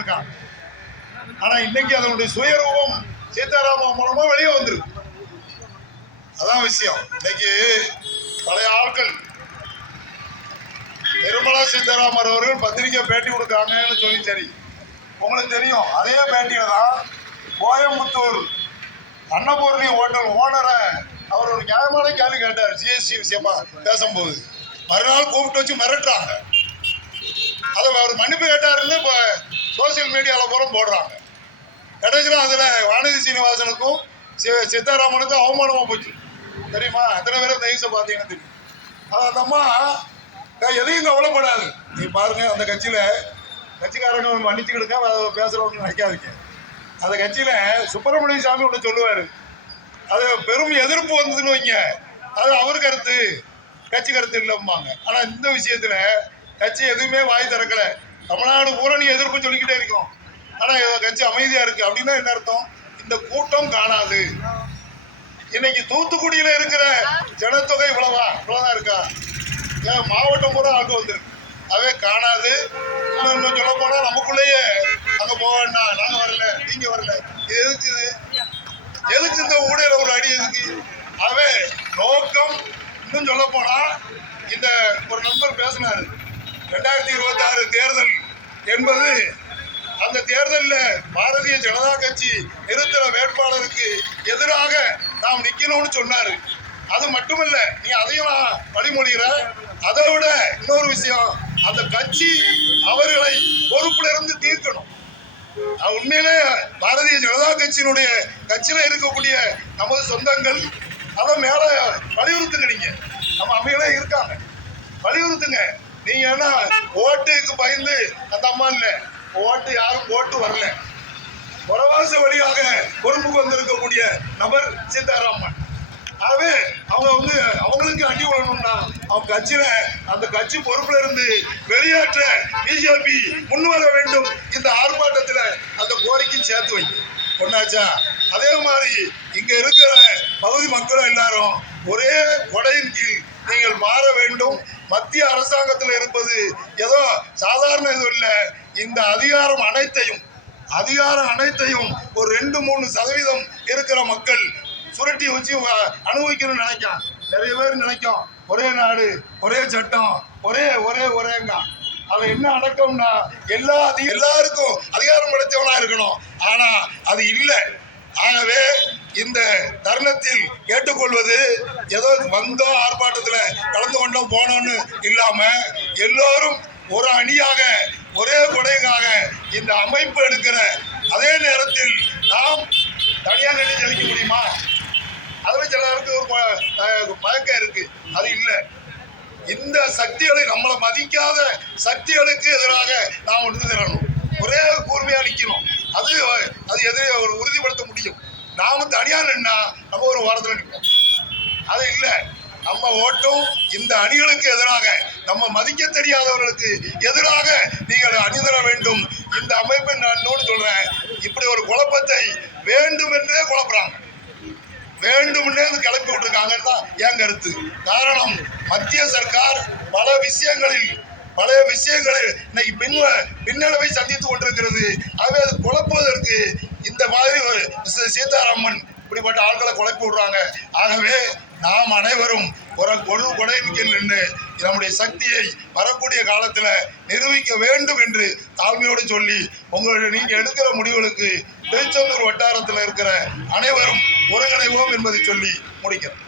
இருக்காங்க. ஆனா இன்னைக்கு அதனுடைய சுயரூபம் சீதாராமன் மூலமா வெளியே வந்துருக்கு. அதான் விஷயம். இன்னைக்கு பழைய ஆட்கள் நிர்மலா சீதாராமன் அவர்கள் பத்திரிகை பேட்டி கொடுக்காங்கன்னு சொல்லி சரி, உங்களுக்கு தெரியும். அதே பேட்டியில தான் கோயம்புத்தூர் அன்னபூர்ணி ஹோட்டல் ஓனரை அவர் ஒரு நியாயமான கேள்வி கேட்டார். ஜிஎஸ்டி விஷயமா பேசும்போது மறுநாள் கூப்பிட்டு வச்சு மிரட்டுறாங்க. அதை அவர் மன்னிப்பு கேட்டாருன்னு இப்போ சோசியல் மீடியாவில் பூரா போடுறாங்க. கடைசியில் அதில் வானதி சீனிவாசனுக்கும் சீதாராமனுக்கும் அவமானமாக போச்சு தெரியுமா? எத்தனை பேர் இந்த நியூஸை பார்த்தீங்கன்னு தெரியும். அந்த அம்மா எதையும் கவலைப்படாது. நீ பாருங்க, அந்த கட்சிக்காரங்க மன்னிச்சுக்கிடுங்க, பேசுகிறவங்க நினைக்காதீங்க. அந்த கட்சியில் சுப்பிரமணிய சாமி ஒன்று சொல்லுவார். அது பெரும் எதிர்ப்பு வந்ததுன்னு வைங்க, அது அவர் கருத்து, கட்சி கருத்து இல்லைம்பாங்க. ஆனால் இந்த விஷயத்தில் கட்சி எதுவுமே வாய் திறக்கலை. தமிழ்நாடு பூரா நீ எதிர்ப்பு சொல்லிக்கிட்டே இருக்கோம், ஆனால் கட்சி அமைதியாக இருக்குது. அப்படின்னா என்ன அர்த்தம்? இந்த கூட்டம் காணாது. இன்னைக்கு தூத்துக்குடியில் இருக்கிற ஜனத்தொகை இவ்வளவுதான் இருக்கா? மாவட்டம் பூரா ஆட்கள் வந்துருக்கு. அவே காணாது. இன்னும் சொல்ல போனா நமக்குள்ளேயே அங்க போக வேண்டாம், நாங்க வரல, நீங்க வரல, இது எதுக்கு இந்த ஊழியர் ஒரு அடி எதுக்கு? அவே நோக்கம். இன்னும் சொல்ல போனா இந்த ஒரு நண்பர் பேசினாரு, 2026 தேர்தல் என்பது அந்த தேர்தலில் பாரதிய ஜனதா கட்சி நிறுத்துற வேட்பாளருக்கு எதிராக நாம் நிக்கணும்னு சொன்னாரு. அது மட்டுமல்ல, நீ அதையும் நான் வழிமொழிகிற. அதை விட இன்னொரு விஷயம், அந்த கட்சி அவர்களை பொறுப்புல இருந்து தீர்க்கணும். உண்மையிலே பாரதிய ஜனதா கட்சியினுடைய கட்சியில இருக்கக்கூடிய நமது சொந்தங்கள் அதை மேல வலியுறுத்துங்க. நீங்க நம்ம அமைகளே இருக்காங்க, வலியுறுத்துங்க. நீங்க என்ன ஓட்டுக்கு பயந்து அந்த அம்மா இல்ல, ஓட்டு யாரும் போட்டு வரல. புறவாச வழியாக பொறுப்புக்கு வந்திருக்கக்கூடிய நபர் சீதாராமன். ஆகவே அவங்க அவங்களுக்கு அடி விடணும்னா அவங்க கட்சியில அந்த கட்சி பொறுப்புல இருந்து வெளியேற்ற பிஜேபி முன் வர வேண்டும். இந்த ஆர்ப்பாட்டத்தில் அந்த கோரிக்கை சேர்த்து வைங்க. ஒன்னாச்சா? அதே மாதிரி இங்க இருக்கிற பகுதி மக்கள் எல்லாரும் ஒரே கொடையின் கீழ் நீங்கள் மாற வேண்டும். மத்திய அரசாங்கத்தில் இருப்பது ஏதோ சாதாரண இது இல்லை. இந்த அதிகாரம் அனைத்தையும் ஒரு 2-3% இருக்கிற மக்கள் சுருட்டி வச்சு அனுபவிக்கணும்னு நினைக்கும். நிறைய பேர் நினைக்கும் ஒரே நாடு, ஒரே சட்டம், ஒரேங்க. அவன் என்ன அடக்கம்னா எல்லாருக்கும் அதிகாரம் படைத்தவனா இருக்கணும். ஆனா அது இல்லை. ஆகவே இந்த தருணத்தில் கேட்டுக்கொள்வது, ஏதோ வந்தோம் ஆர்ப்பாட்டத்தில் கலந்து கொண்டோம் போனோம்னு இல்லாம எல்லோரும் ஒரு அணியாக ஒரே கொடையாக இந்த அமைப்பு எடுக்கிற அதே நேரத்தில் நாம் தனியாக நின்று ஜெயிக்க முடியுமா? அதுல சிலருக்கு ஒரு மயக்கம் இருக்கு. அது இல்லை. இந்த சக்திகளை, நம்மளை மதிக்காத சக்திகளுக்கு எதிராக நாம் ஒன்று திரணும், ஒரே கூர்மையா நிற்கணும். அது எதிரே ஒரு உறுதிப்படுத்த முடியும். நாம தனியா நின்னா நம்ம ஒரு வாரத்தில் நிற்போம். அது இல்லை. நம்ம ஓட்டும் இந்த அணிகளுக்கு எதிராக, நம்ம மதிக்க தெரியாதவர்களுக்கு எதிராக நீங்கள் அணிதர வேண்டும். இந்த அமைப்பை நான் சொல்றேன். இப்படி ஒரு குழப்பத்தை வேண்டும் என்றே குழப்புறாங்க, வேண்டும்னே கிளப்பி விட்டுருக்காங்கன்னு தான் என் கருத்து. காரணம், மத்திய சர்க்கார் பல விஷயங்களில் இன்னைக்கு பின்னடைவை சந்தித்துக் கொண்டிருக்கிறது. ஆகவே அது குழப்புவதற்கு இந்த மாதிரி ஒரு சீதாராமன் இப்படிப்பட்ட ஆட்களை குழப்பி விடுறாங்க. ஆகவே நாம் அனைவரும் ஒரு கொடையின் கீழ் நின்று நம்முடைய சக்தியை வரக்கூடிய காலத்தில் நிரூபிக்க வேண்டும் என்று தாழ்மையோடு சொல்லி, நீங்க எடுக்கிற முடிவுகளுக்கு திருச்செந்தூர் வட்டாரத்தில் இருக்கிற அனைவரும் ஒருங்கிணைவோம் என்பதை சொல்லி முடிக்கிறேன்.